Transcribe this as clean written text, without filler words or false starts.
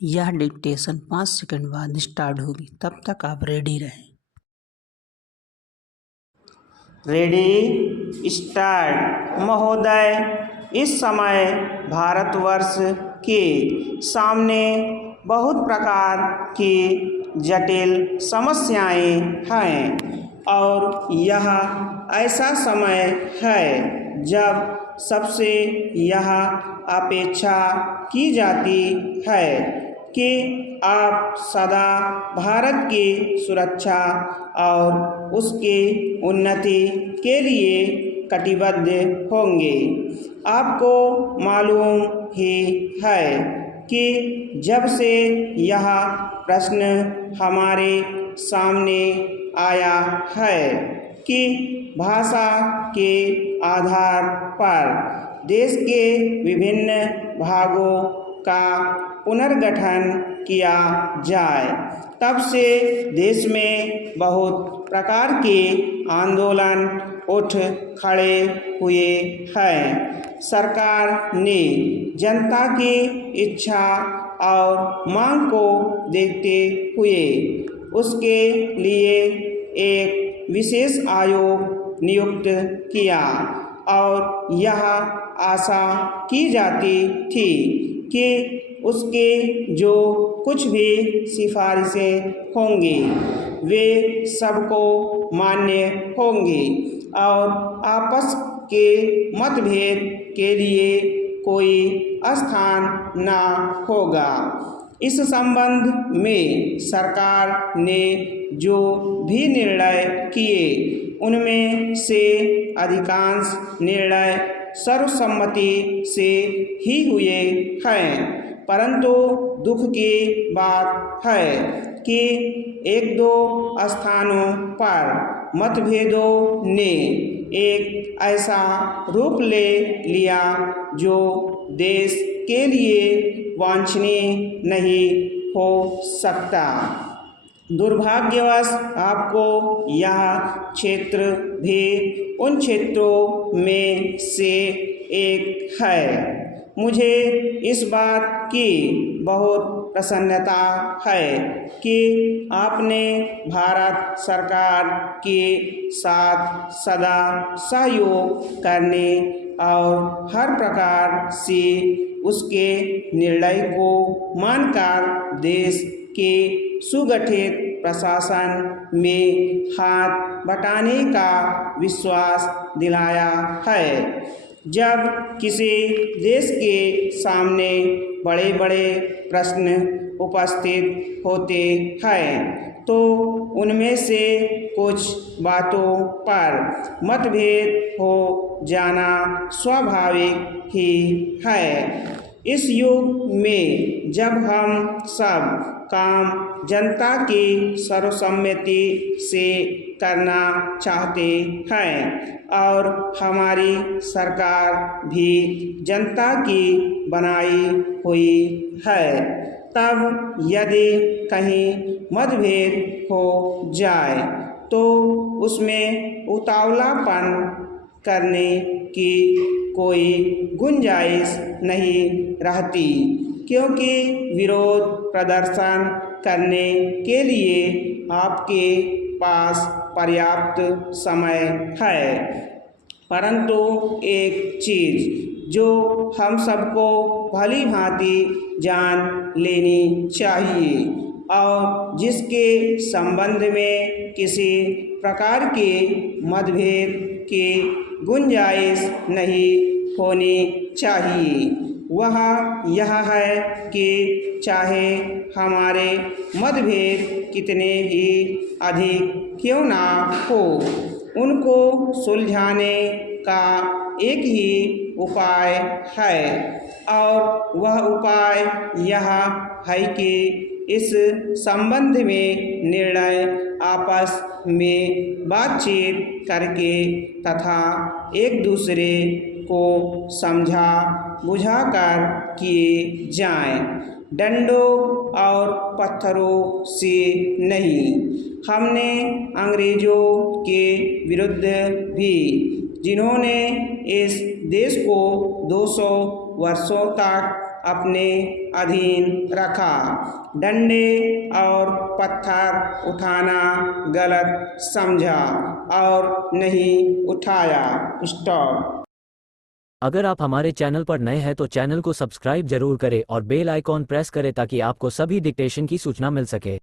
यह dictation 5 second बाद start होगी, तब तक आप रेडी रहें। Ready start. महोदय, इस समय भारतवर्ष के सामने बहुत प्रकार की जटिल समस्याएं हैं और यह ऐसा समय है जब सबसे यह अपेक्षा की जाती है कि आप सदा भारत की सुरक्षा और उसकी उन्नति के लिए कटिबद्ध होंगे। आपको मालूम ही है कि जब से यह प्रश्न हमारे सामने आया है कि भाषा के आधार पर देश के विभिन्न भागों का पुनर्गठन किया जाए, तब से देश में बहुत प्रकार के आंदोलन उठ खड़े हुए हैं। सरकार ने जनता की इच्छा और मांग को देखते हुए उसके लिए एक विशेष आयोग नियुक्त किया और यह आशा की जाती थी कि उसके जो कुछ भी सिफारिशें होंगी वे सबको मान्य होंगी और आपस के मतभेद के लिए कोई स्थान न होगा। इस संबंध में सरकार ने जो भी निर्णय किए उनमें से अधिकांश निर्णय सर्वसम्मति से ही हुए हैं, परंतु दुख की बात है कि एक दो स्थानों पर मतभेदों ने एक ऐसा रूप ले लिया जो देश के लिए वांछनीय नहीं हो सकता। दुर्भाग्यवश आपको यह क्षेत्र भी उन क्षेत्रों में से एक है। मुझे इस बात की बहुत प्रसन्नता है कि आपने भारत सरकार के साथ सदा सहयोग करने और हर प्रकार से उसके निर्णय को मानकर देश के सुगठित प्रशासन में हाथ बटाने का विश्वास दिलाया है। जब किसी देश के सामने बड़े बड़े प्रश्न उपस्थित होते हैं तो उनमें से कुछ बातों पर मतभेद हो जाना स्वाभाविक ही है। इस युग में जब हम सब काम जनता की सर्वसम्मति से करना चाहते हैं और हमारी सरकार भी जनता की बनाई हुई है, तब यदि कहीं मतभेद हो जाए तो उसमें उतावलापन करने की कोई गुंजाइश नहीं रहती, क्योंकि विरोध प्रदर्शन करने के लिए आपके पास पर्याप्त समय है। परंतु एक चीज़ जो हम सबको भली भांति जान लेनी चाहिए और जिसके संबंध में किसी प्रकार के मतभेद की गुंजाइश नहीं होनी चाहिए, वह यह है कि चाहे हमारे मतभेद कितने ही अधिक क्यों ना हो, उनको सुलझाने का एक ही उपाय है और वह उपाय यह है कि इस संबंध में निर्णय आपस में बातचीत करके तथा एक दूसरे को समझा बुझाकर किए जाएं, डंडों और पत्थरों से नहीं। हमने अंग्रेज़ों के विरुद्ध भी, जिन्होंने इस देश को 200 वर्षों तक अपने अधीन रखा। डंडे और पत्थर उठाना गलत समझा और नहीं उठाया। स्टॉप। अगर आप हमारे चैनल पर नए हैं तो चैनल को सब्सक्राइब जरूर करें और बेल आइकॉन प्रेस करें ताकि आपको सभी डिक्टेशन की सूचना मिल सके।